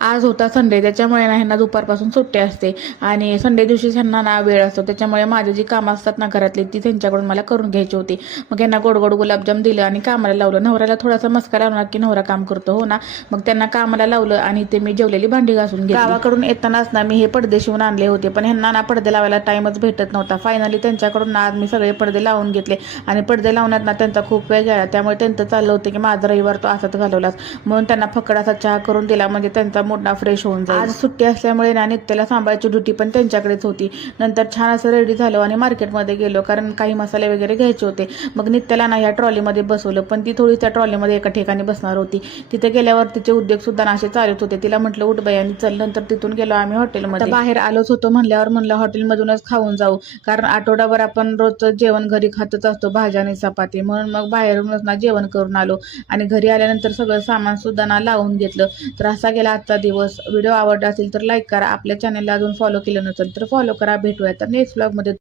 आज होता संडे, त्याच्यामुळे ना ह्यांना दुपारपासून सुट्टी असते आणि संडे दिवशी ह्यांना ना वेळ असतो. त्याच्यामुळे माझी जी कामं असतात ना घरातली ती त्यांच्याकडून मला करून घ्यायची होती. मग यांना गोड गोड गुलाबजाम दिलं आणि कामाला लावलं. नवऱ्याला थोडासा मस्का लावणार की नवरा काम करतो हो ना. मग त्यांना कामाला लावलं आणि ते मी जेवलेली भांडी घासून घेतली. गावाकडून येतानाच ना मी हे पडदे शिवून आणले होते, पण ह्यांना ना पडदे लावायला टाइमच भेटत नव्हता. फायनली त्यांच्याकडून ना आज मी सगळे पडदे लावून घेतले आणि पडदे लावण्यात ना त्यांचा खूप वेळ गेला. त्यामुळे त्यांचं चाललं होतं की माझा रविवार तो असाच घालवलास, म्हणून त्यांना फकड असा चहा करून दिला, म्हणजे त्यांचा मूड ना फ्रेश होऊन जाईल. आज सुट्टी असल्यामुळे ना नित्याला सांभाळायची ड्युटी पण त्यांच्याकडेच होती. नंतर छान असं रेडी झालो आणि मार्केटमध्ये गेलो, कारण काही मसाले वगैरे घ्यायचे होते. मग नित्याला ना ह्या ट्रॉलीमध्ये बसवलं, पण ती थोडी त्या ट्रॉलीमध्ये एका ठिकाणी बसणार होती. तिथे गेल्यावर तिचे उद्योग सुद्धा असे चालत होते. तिला म्हटलं उठ बाई आणि चल. नंतर तिथून गेलो आम्ही हॉटेलमध्ये. बाहेर आलोच होतो म्हणल्यावर म्हणलं हॉटेलमधूनच खाऊन जाऊ, कारण आठवडाभर आपण रोजचं जेवण घरी खातच असतो, भाज्या आणि चपाती. म्हणून मग बाहेरूनच ना जेवण करून आलो आणि घरी आल्यानंतर सगळं सामान सुद्धा ना लावून घेतलं. तर असा गेला आजचा दिवस. व्हिडिओ आवडला असेल तर लाईक करा. आपल्या चॅनलला अजून फॉलो केलं नसेल तर फॉलो करा. भेटूया तर नेक्स्ट व्लॉगमध्ये.